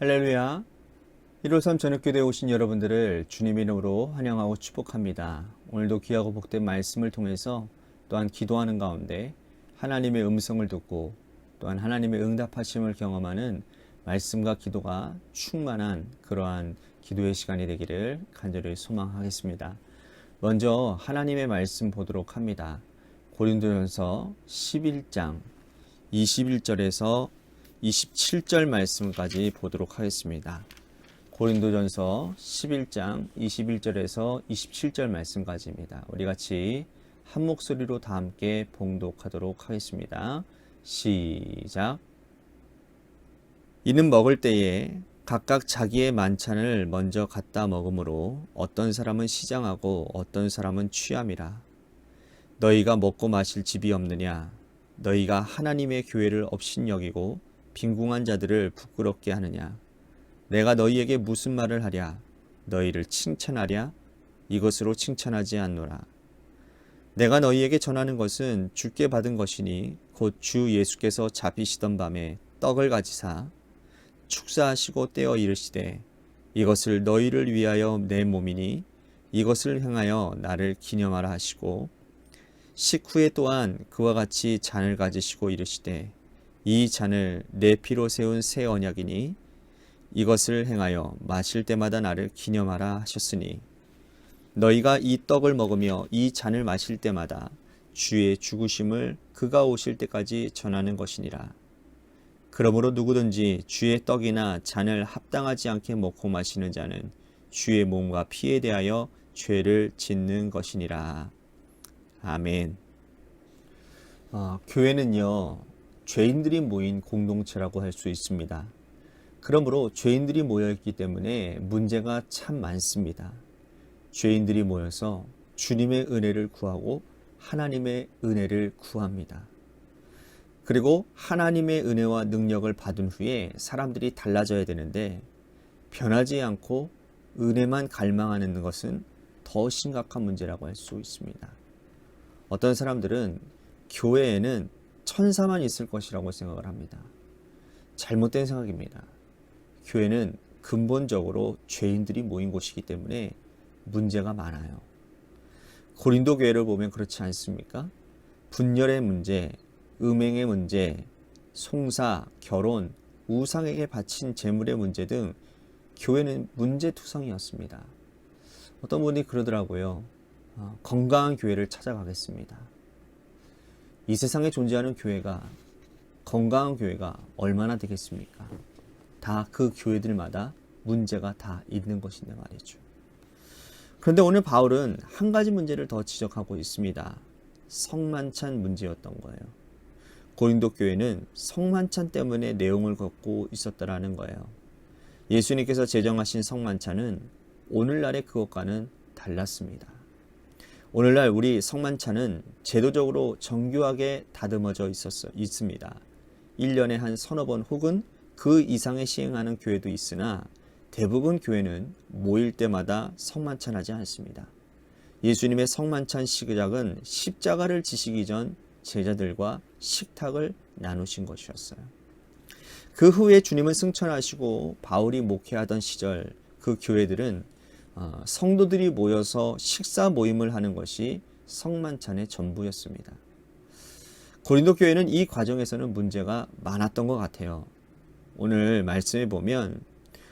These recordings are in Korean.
할렐루야. 153 저녁교대에 오신 여러분들을 주님의 이름으로 환영하고 축복합니다. 오늘도 귀하고 복된 말씀을 통해서 또한 기도하는 가운데 하나님의 음성을 듣고 또한 하나님의 응답하심을 경험하는 말씀과 기도가 충만한 그러한 기도의 시간이 되기를 간절히 소망하겠습니다. 먼저 하나님의 말씀 보도록 합니다. 고린도전서 11장 21절에서 27절 말씀까지 보도록 하겠습니다. 고린도전서 11장 21절에서 27절 말씀까지입니다. 우리 같이 한 목소리로 다 함께 봉독하도록 하겠습니다. 시작. 이는 먹을 때에 각각 자기의 만찬을 먼저 갖다 먹으므로 어떤 사람은 시장하고 어떤 사람은 취함이라. 너희가 먹고 마실 집이 없느냐? 너희가 하나님의 교회를 업신여기고 빈궁한 자들을 부끄럽게 하느냐? 내가 너희에게 무슨 말을 하랴? 너희를 칭찬하랴? 이것으로 칭찬하지 않노라. 내가 너희에게 전하는 것은 주께 받은 것이니 곧 주 예수께서 잡히시던 밤에 떡을 가지사 축사하시고 떼어 이르시되 이것을 너희를 위하여 내 몸이니 이것을 행하여 나를 기념하라 하시고 식후에 또한 그와 같이 잔을 가지시고 이르시되 이 잔을 내 피로 세운 새 언약이니 이것을 행하여 마실 때마다 나를 기념하라 하셨으니 너희가 이 떡을 먹으며 이 잔을 마실 때마다 주의 죽으심을 그가 오실 때까지 전하는 것이니라. 그러므로 누구든지 주의 떡이나 잔을 합당하지 않게 먹고 마시는 자는 주의 몸과 피에 대하여 죄를 짓는 것이니라. 아멘. 교회는요, 죄인들이 모인 공동체라고 할 수 있습니다. 그러므로 죄인들이 모여있기 때문에 문제가 참 많습니다. 죄인들이 모여서 주님의 은혜를 구하고 하나님의 은혜를 구합니다. 그리고 하나님의 은혜와 능력을 받은 후에 사람들이 달라져야 되는데 변하지 않고 은혜만 갈망하는 것은 더 심각한 문제라고 할 수 있습니다. 어떤 사람들은 교회에는 천사만 있을 것이라고 생각을 합니다. 잘못된 생각입니다. 교회는 근본적으로 죄인들이 모인 곳이기 때문에 문제가 많아요. 고린도 교회를 보면 그렇지 않습니까? 분열의 문제, 음행의 문제, 송사, 결혼, 우상에게 바친 재물의 문제 등 교회는 문제투성이었습니다. 어떤 분이 그러더라고요. 건강한 교회를 찾아가겠습니다. 이 세상에 존재하는 교회가 건강한 교회가 얼마나 되겠습니까? 다 그 교회들마다 문제가 다 있는 것인데 말이죠. 그런데 오늘 바울은 한 가지 문제를 더 지적하고 있습니다. 성만찬 문제였던 거예요. 고린도 교회는 성만찬 때문에 내용을 걷고 있었다라는 거예요. 예수님께서 제정하신 성만찬은 오늘날의 그것과는 달랐습니다. 오늘날 우리 성만찬은 제도적으로 정교하게 다듬어져 있습니다. 1년에 한 서너 번 혹은 그 이상의 시행하는 교회도 있으나 대부분 교회는 모일 때마다 성만찬하지 않습니다. 예수님의 성만찬 시작은 십자가를 지시기 전 제자들과 식탁을 나누신 것이었어요. 그 후에 주님은 승천하시고 바울이 목회하던 시절 그 교회들은 성도들이 모여서 식사 모임을 하는 것이 성만찬의 전부였습니다. 고린도 교회는 이 과정에서는 문제가 많았던 것 같아요. 오늘 말씀에 보면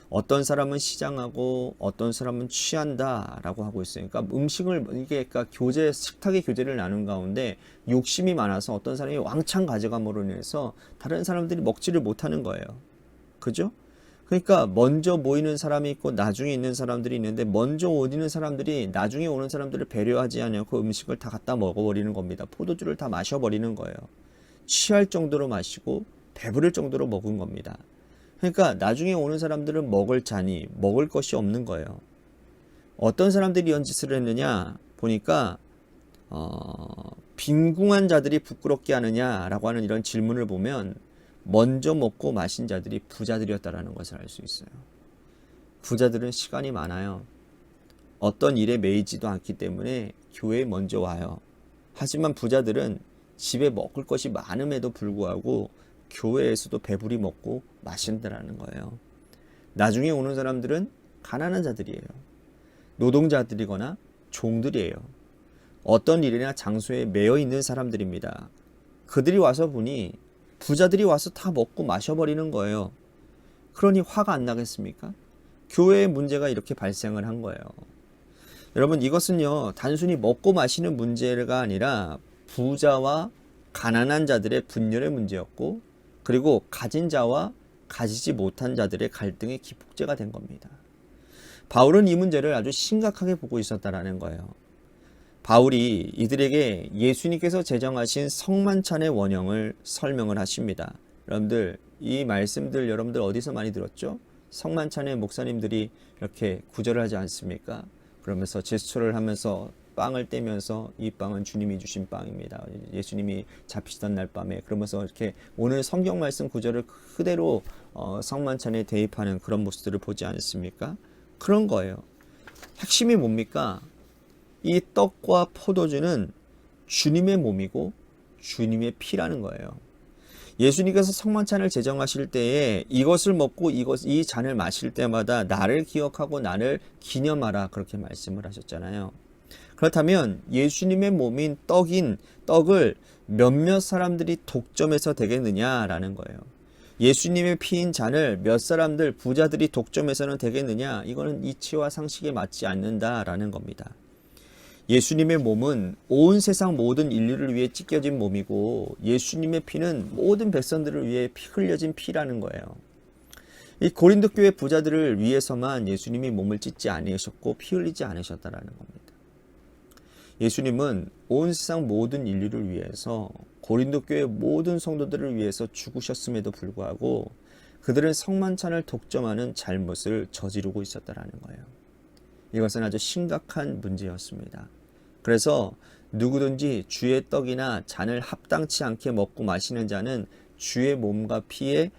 어떤 사람은 시장하고 어떤 사람은 취한다라고 하고 있어요. 그러니까 음식을 그러니까 식탁의 교제를 나눈 가운데 욕심이 많아서 어떤 사람이 왕창 가져감으로 인해서 다른 사람들이 먹지를 못하는 거예요. 그죠? 그러니까 먼저 모이는 사람이 있고 나중에 있는 사람들이 있는데 먼저 오는 사람들이 나중에 오는 사람들을 배려하지 않고 음식을 다 갖다 먹어버리는 겁니다. 포도주를 다 마셔버리는 거예요. 취할 정도로 마시고 배부를 정도로 먹은 겁니다. 그러니까 나중에 오는 사람들은 먹을 잔이 먹을 것이 없는 거예요. 어떤 사람들이 이런 짓을 했느냐 보니까 빈궁한 자들이 부끄럽게 하느냐라고 하는 이런 질문을 보면 먼저 먹고 마신 자들이 부자들이었다라는 것을 알 수 있어요. 부자들은 시간이 많아요. 어떤 일에 매이지도 않기 때문에 교회에 먼저 와요. 하지만 부자들은 집에 먹을 것이 많음에도 불구하고 교회에서도 배부리 먹고 마신다라는 거예요. 나중에 오는 사람들은 가난한 자들이에요. 노동자들이거나 종들이에요. 어떤 일이나 장소에 매여 있는 사람들입니다. 그들이 와서 보니 부자들이 와서 다 먹고 마셔버리는 거예요. 그러니 화가 안 나겠습니까? 교회의 문제가 이렇게 발생을 한 거예요. 여러분, 이것은요, 단순히 먹고 마시는 문제가 아니라 부자와 가난한 자들의 분열의 문제였고, 그리고 가진 자와 가지지 못한 자들의 갈등의 기폭제가 된 겁니다. 바울은 이 문제를 아주 심각하게 보고 있었다라는 거예요. 바울이 이들에게 예수님께서 제정하신 성만찬의 원형을 설명을 하십니다. 여러분들, 이 말씀들 여러분들 어디서 많이 들었죠? 성만찬에 목사님들이 이렇게 구절을 하지 않습니까? 그러면서 제스처를 하면서 빵을 떼면서 이 빵은 주님이 주신 빵입니다. 예수님이 잡히시던 날 밤에, 그러면서 이렇게 오늘 성경 말씀 구절을 그대로 성만찬에 대입하는 그런 모습들을 보지 않습니까? 그런 거예요. 핵심이 뭡니까? 이 떡과 포도주는 주님의 몸이고 주님의 피라는 거예요. 예수님께서 성만찬을 제정하실 때에 이것을 먹고 이 잔을 마실 때마다 나를 기억하고 나를 기념하라, 그렇게 말씀을 하셨잖아요. 그렇다면 예수님의 몸인 떡을 몇몇 사람들이 독점해서 되겠느냐라는 거예요. 예수님의 피인 잔을 몇 사람들, 부자들이 독점해서는 되겠느냐? 이거는 이치와 상식에 맞지 않는다라는 겁니다. 예수님의 몸은 온 세상 모든 인류를 위해 찢겨진 몸이고, 예수님의 피는 모든 백성들을 위해 흘려진 피라는 거예요. 이 고린도 교회 부자들을 위해서만 예수님이 몸을 찢지 않으셨고 피 흘리지 않으셨다라는 겁니다. 예수님은 온 세상 모든 인류를 위해서, 고린도 교회 모든 성도들을 위해서 죽으셨음에도 불구하고 그들은 성만찬을 독점하는 잘못을 저지르고 있었다라는 거예요. 이것은 아주 심각한 문제였습니다. 그래서 누구든지 주의 떡이나 잔을 합당치 않게 먹고 마시는 자는 주의 몸과 피에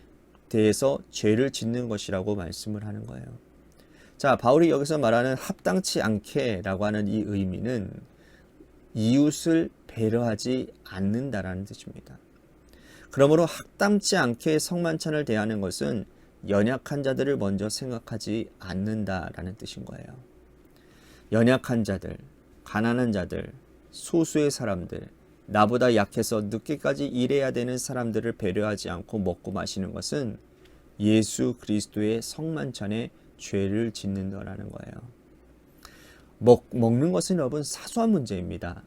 대해서 죄를 짓는 것이라고 말씀을 하는 거예요. 자, 바울이 여기서 말하는 합당치 않게라고 하는 이 의미는 이웃을 배려하지 않는다라는 뜻입니다. 그러므로 합당치 않게 성만찬을 대하는 것은 연약한 자들을 먼저 생각하지 않는다라는 뜻인 거예요. 연약한 자들, 가난한 자들, 소수의 사람들, 나보다 약해서 늦게까지 일해야 되는 사람들을 배려하지 않고 먹고 마시는 것은 예수 그리스도의 성만찬에 죄를 짓는다라는 거예요. 먹는 것은 여러분 사소한 문제입니다.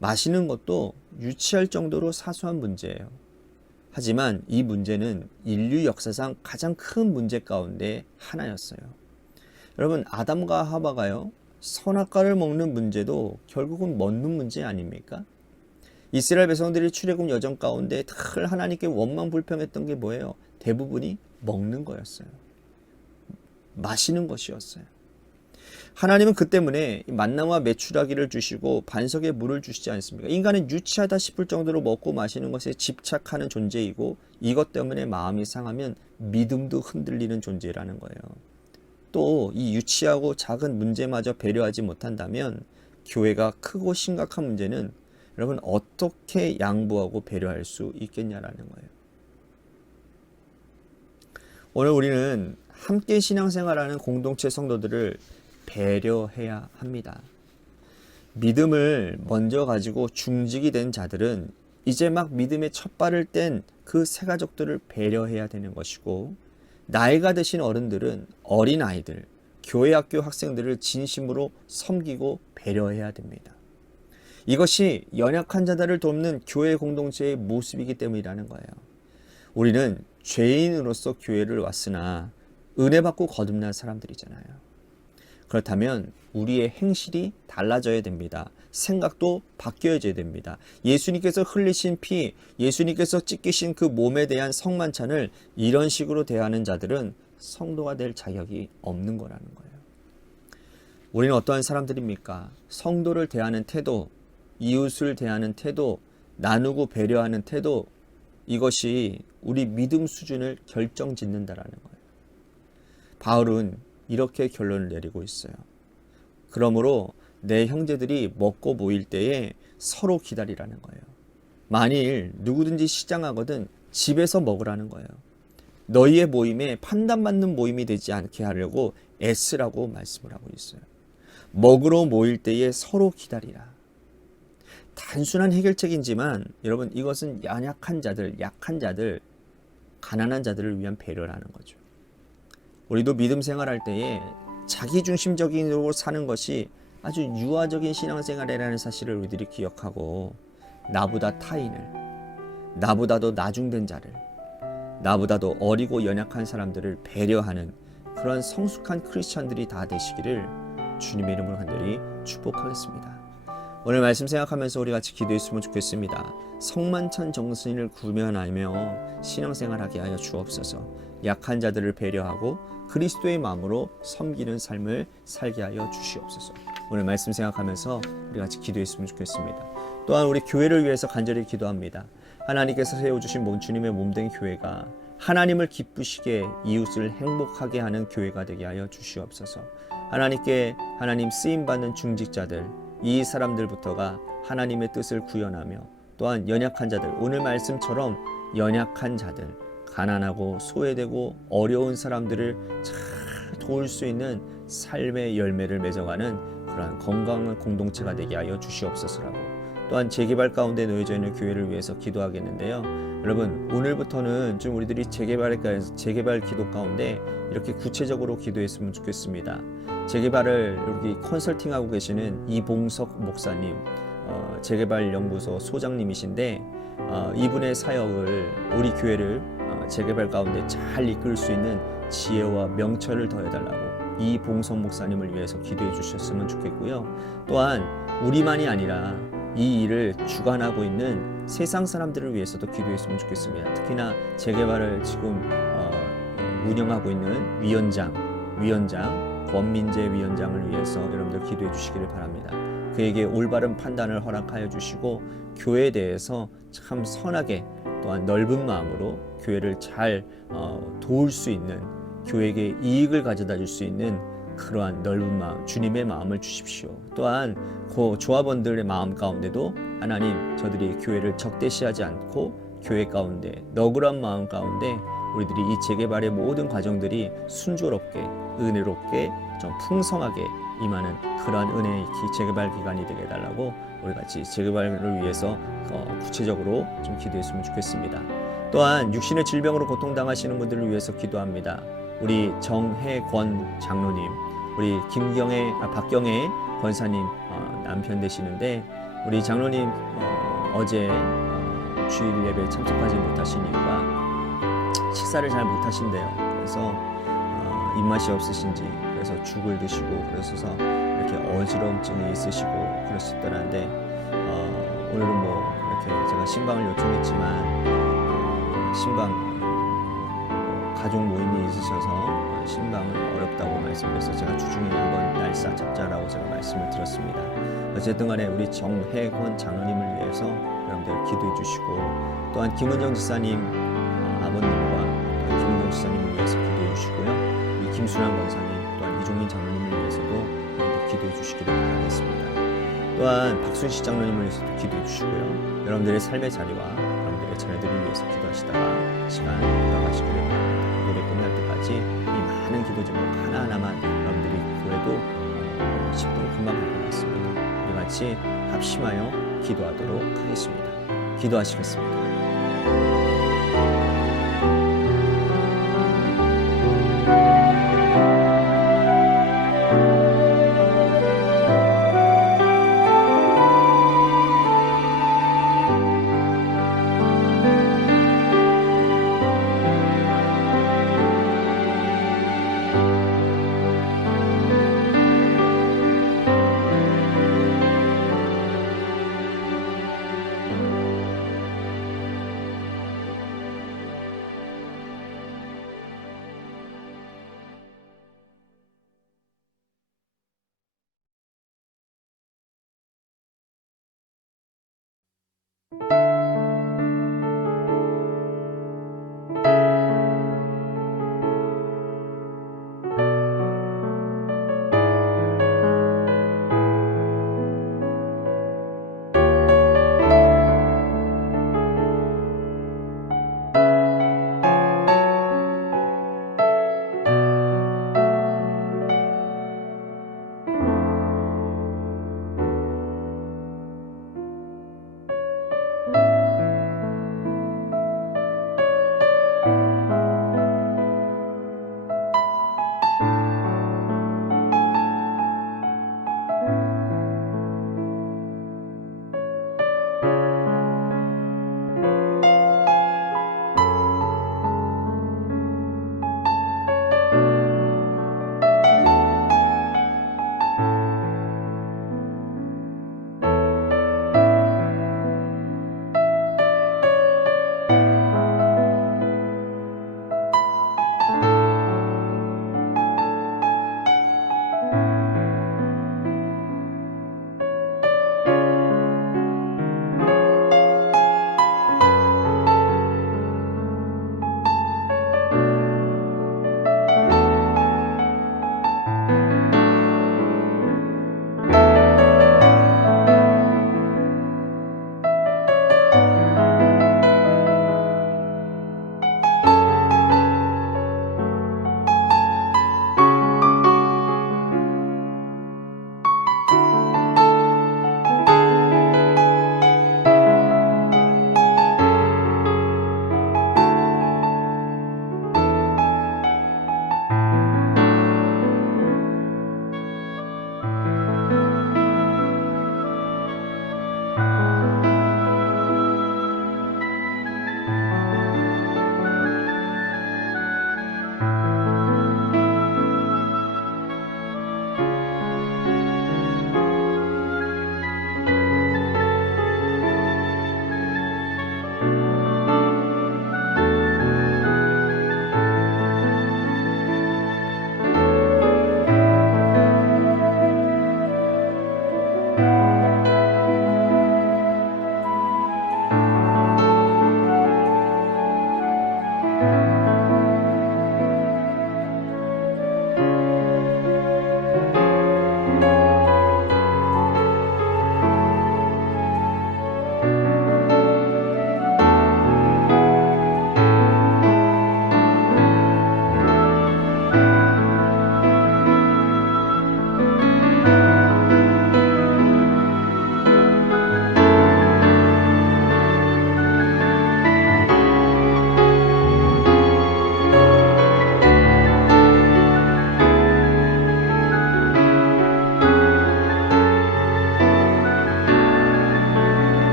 마시는 것도 유치할 정도로 사소한 문제예요. 하지만 이 문제는 인류 역사상 가장 큰 문제 가운데 하나였어요. 여러분, 아담과 하와가요, 선악과를 먹는 문제도 결국은 먹는 문제 아닙니까? 이스라엘 백성들이 출애굽 여정 가운데 늘 하나님께 원망불평했던 게 뭐예요? 대부분이 먹는 거였어요. 마시는 것이었어요. 하나님은 그 때문에 만나와 메추라기를 주시고 반석에 물을 주시지 않습니까? 인간은 유치하다 싶을 정도로 먹고 마시는 것에 집착하는 존재이고, 이것 때문에 마음이 상하면 믿음도 흔들리는 존재라는 거예요. 또 이 유치하고 작은 문제마저 배려하지 못한다면 교회가 크고 심각한 문제는 여러분 어떻게 양보하고 배려할 수 있겠냐라는 거예요. 오늘 우리는 함께 신앙생활하는 공동체 성도들을 배려해야 합니다. 믿음을 먼저 가지고 중직이 된 자들은 이제 막 믿음의 첫 발을 뗀 그 새 가족들을 배려해야 되는 것이고, 나이가 드신 어른들은 어린 아이들, 교회 학교 학생들을 진심으로 섬기고 배려해야 됩니다. 이것이 연약한 자들을 돕는 교회 공동체의 모습이기 때문이라는 거예요. 우리는 죄인으로서 교회를 왔으나 은혜 받고 거듭난 사람들이잖아요. 그렇다면 우리의 행실이 달라져야 됩니다. 생각도 바뀌어져야 됩니다. 예수님께서 흘리신 피, 예수님께서 찢기신 그 몸에 대한 성만찬을 이런 식으로 대하는 자들은 성도가 될 자격이 없는 거라는 거예요. 우리는 어떠한 사람들입니까? 성도를 대하는 태도, 이웃을 대하는 태도, 나누고 배려하는 태도, 이것이 우리 믿음 수준을 결정짓는다라는 거예요. 바울은 이렇게 결론을 내리고 있어요. 그러므로 내 형제들이 먹고 모일 때에 서로 기다리라는 거예요. 만일 누구든지 시장하거든 집에서 먹으라는 거예요. 너희의 모임에 판단받는 모임이 되지 않게 하려고 애쓰라고 말씀을 하고 있어요. 먹으러 모일 때에 서로 기다리라. 단순한 해결책이지만 여러분, 이것은 연약한 자들, 약한 자들, 가난한 자들을 위한 배려라는 거죠. 우리도 믿음 생활할 때에 자기중심적으로 사는 것이 아주 유아적인 신앙생활이라는 사실을 우리들이 기억하고, 나보다 타인을, 나보다도 나중된 자를, 나보다도 어리고 연약한 사람들을 배려하는 그런 성숙한 크리스천들이 다 되시기를 주님의 이름으로 간절히 축복하겠습니다. 오늘 말씀 생각하면서 우리 같이 기도했으면 좋겠습니다. 성만찬 정신을 구면하며 신앙생활하게 하여 주옵소서. 약한 자들을 배려하고 그리스도의 마음으로 섬기는 삶을 살게 하여 주시옵소서. 오늘 말씀 생각하면서 우리 같이 기도했으면 좋겠습니다. 또한 우리 교회를 위해서 간절히 기도합니다. 하나님께서 세워주신 주님의 몸된 교회가 하나님을 기쁘시게, 이웃을 행복하게 하는 교회가 되게 하여 주시옵소서. 하나님께 하나님 쓰임받는 중직자들, 이 사람들부터가 하나님의 뜻을 구현하며, 또한 연약한 자들, 오늘 말씀처럼 연약한 자들, 가난하고 소외되고 어려운 사람들을 잘 도울 수 있는 삶의 열매를 맺어가는 그러한 건강한 공동체가 되게 하여 주시옵소서라고, 또한 재개발 가운데 놓여져 있는 교회를 위해서 기도하겠는데요. 여러분, 오늘부터는 좀 우리들이 재개발 기도 가운데 이렇게 구체적으로 기도했으면 좋겠습니다. 재개발을 여기 컨설팅하고 계시는 이봉석 목사님, 재개발연구소 소장님이신데, 이분의 사역을, 우리 교회를 재개발 가운데 잘 이끌 수 있는 지혜와 명철을 더해달라고 이봉석 목사님을 위해서 기도해 주셨으면 좋겠고요. 또한 우리만이 아니라 이 일을 주관하고 있는 세상 사람들을 위해서도 기도했으면 좋겠습니다. 특히나 재개발을 지금 운영하고 있는 위원장 권민재 위원장을 위해서 여러분들 기도해 주시기를 바랍니다. 그에게 올바른 판단을 허락하여 주시고, 교회에 대해서 참 선하게, 또한 넓은 마음으로 교회를 잘 도울 수 있는, 교회에게 이익을 가져다 줄 수 있는 그러한 넓은 마음, 주님의 마음을 주십시오. 또한 그 조합원들의 마음 가운데도 하나님, 저들이 교회를 적대시하지 않고 교회 가운데 너그러운 마음 가운데 우리들이 이 재개발의 모든 과정들이 순조롭게, 은혜롭게, 좀 풍성하게 임하는 그러한 은혜의 재개발 기간이 되게 해달라고 우리 같이 재개발을 위해서 구체적으로 좀 기도했으면 좋겠습니다. 또한 육신의 질병으로 고통당하시는 분들을 위해서 기도합니다. 우리 정혜권 장로님, 우리 박경혜 권사님 남편 되시는데, 우리 장로님 어제 주일 예배에 참석하지 못하신 이유가 식사를 잘 못하신대요. 그래서 입맛이 없으신지, 그래서 죽을 드시고 그러셔서 이렇게 어지러움증이 있으시고 그러셨더라는데, 오늘은 이렇게 제가 신방을 요청했지만 신방 가족 모임이 있으셔서 신방은 어렵다고 말씀드려서 제가 주중에 한번 날짜 잡자라고 제가 말씀을 드렸습니다. 어쨌든 간에 우리 정혜권 장로님을 위해서 여러분들 기도해 주시고, 또한 김은정 지사님 아버님과 김은정 지사님을 위해서 기도해 주시고요. 우리 김순환 권사님, 또한 이종민 장로님을 위해서도 여러분들 기도해 주시기를 바라겠습니다. 또한 박순시 장로님을 위해서도 기도해 주시고요. 여러분들의 삶의 자리와 여러분들의 자녀들을 위해서 기도하시다가 시간 돌아가시기를 바랍니다. 노래 끝날 때까지 이 많은 기도 제목 하나하나만 여러분들이 그래도 10분 금방 할 것 같습니다. 우리 같이 합심하여 기도하도록 하겠습니다. 기도하시겠습니다.